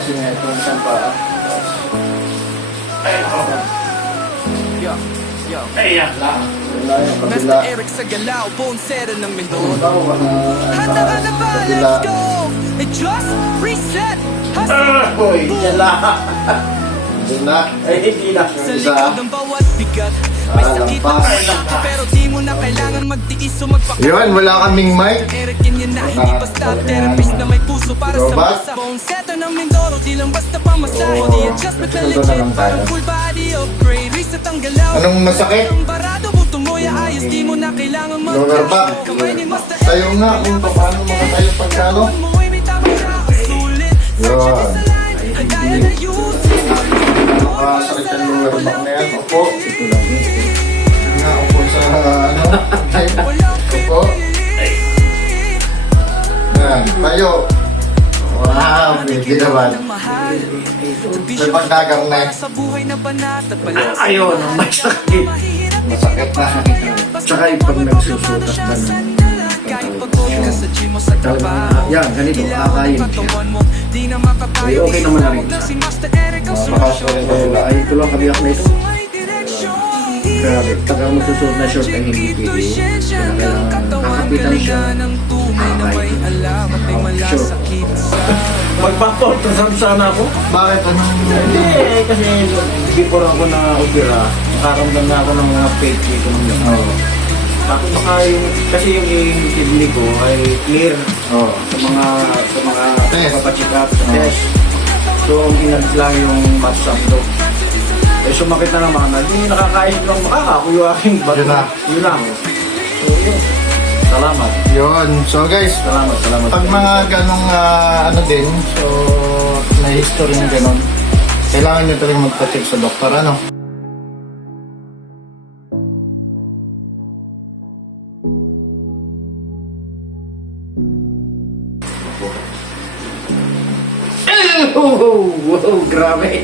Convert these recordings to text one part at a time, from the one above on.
Kasi nga itong isang pa. Ayan lang. Wala yung kabila. Master Eric sa Galao, Bonsera ng Mindoro. Bawa na Handa ka na ba? kabila. Let's go! It just reset! Hustle! Uy, yan lang. Hindi na. Ay, hindi na. Sa Isa. likod ng bawat bigat may sakit ang lampas. pero di mo na kailangan magtiis o magpaka. Yun, wala kaming mic. Eric, yan na hindi basta therapist na may puso para sa Robot. masa. Bonsera ng Mindoro, di lang basta pamasahe. Di adjustment na Sunod na legit, lang tayo. parang full body upgrade. Reset ang galaw. Anong masakit? Ang barado, buto mo ayos, di mo na kailangan Lower back. Kamay ni Master Tayo nga kung paano mga tayo pagkano. Yun. Sakit ang lower back na yan. Opo. Ito lang. Nga, opo sa ano. Opo. Yan. Tayo. Wow, hindi naman. May pagdagang na. Ayun, may sakit. Masakit na. Tsaka yung pag nagsusulat ka ng yan, ganito, kakain siya. Ay, okay naman na rin ay, ito lang kabiyak na ito. Grabe, pag ako magsusulat na short ay hindi pwede. Kailangan kakapitan siya. Short. Magpaportasam sana ako. Bakit? Anong... Hindi, kasi before ako na-opera, nakaramdam na ako ng mga fake dito ng Oo. Tapos baka yung, kasi yung kidney ko ay clear Oo. sa mga Test. papacheck up, sa test. So, ang ginagis lang yung match up to. Eh, sumakit na naman. Hindi nakakaisip lang makakakuyo aking bato. Yun na. Yun lang. So, yun. Salamat. Yun. So guys, Salamat. pag mga ganong ano din, so may history ng ganon, kailangan nyo talagang magpa-check sa doktor, ano? Wow, grabe.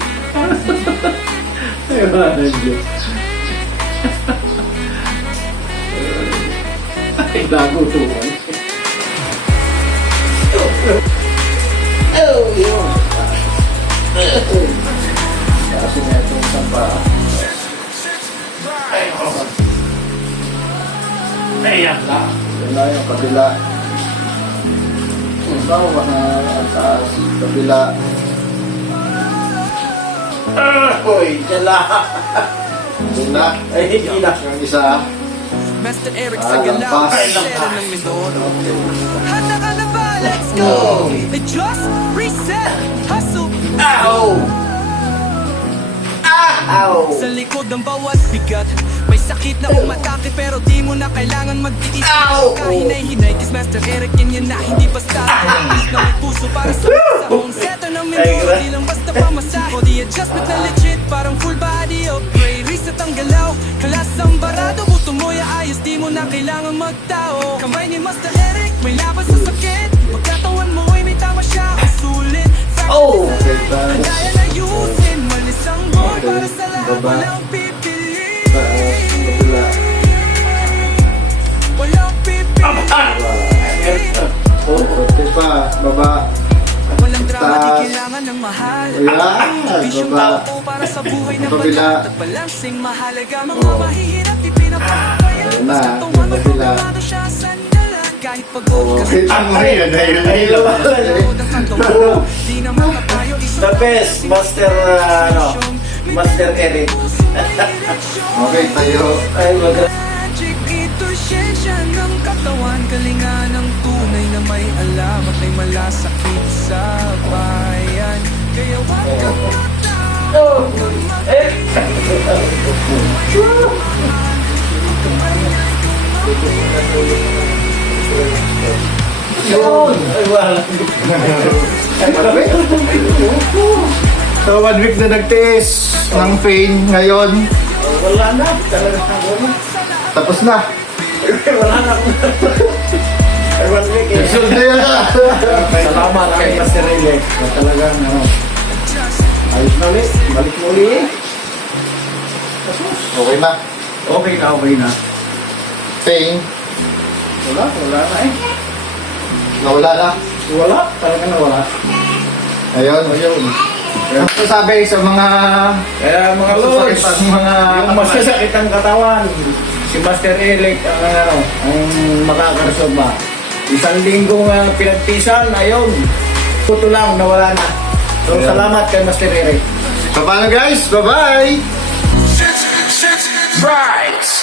Ay, wala na Diyos. Ay, bago ito. Kasi nga itong isang pa. Ayan lang. Wala yung kabila. Bawa na ang taas. Kabila. Uy, yan lang. Hindi na. Ay, hindi na. Yung isa. Master Eric sa Galao, lampas. Bonsera ng Mindoro. Handa ka na ba? Let's go! It just reset! Hustle! Ow! Ow! Sa likod ng bawat bigat may sakit na umatake pero di mo na kailangan magtiis. Ow! Kahinay-hinay kis Master Eric yan na hindi basta therapist na may puso para sa masa. Bonsera ng Mindoro, di lang basta pamasahe. Di adjustment na legit, parang full body upgrade. Reset ang galaw, kalas ang barado, buto mo ayos, di mo na kailangan magtao. Kamay ni Master Eric, may laban sa sakit. Pagkatawan mo ay may tama siya, ang sulit. Oh! Kaya na ayusin, malis ang boy para sa lahat, Baba. walang pipili. Kabila. Walang pipili. Ito pa. Baba. Walang drama, di Taas. kailangan ng mahal. Ayan, Bisyong baba. tao para sa buhay na Kabila. balat at balansing mahalaga. Mga mahihirap, ipinapapayan. Ayan na, Sa katawan, yung kabila. magpapamado siya sa sandalan. Kahit pagod ka sa Ayun, ayun, ayun. pagod ang katawan, di na makatayo isang The best, Master, Master Eric. Okay, tayo. Ay, magic, ito siyensya ng katawan. Kalinga ng tunay na may alam at may malasakit sa bayan. Kaya wag kang matawag yun! Ay, wala. So, 1 week na nagtiis ng pain ngayon. Wala na. Talaga na. Tapos na. Wala na. Ay, 1 week eh. Result na yan. Salamat kay Master Eric. Talagang, ano, Ayos na ulit. Balik mo ulit. okay na. Okay na. Pain, Wala na eh. nawala na. Wala. Talaga na wala. Ayun. Ayun. Ano sabi sa mga Kaya mga lords, Masasakit ang mga yung masasakit ang katawan, si Master Elec ang makakaresolba. Isang linggong pinagpisan, ayun. Puto lang, nawala na. So, Ayun. salamat kay Master Elec. So paano guys? Bye-bye! Right.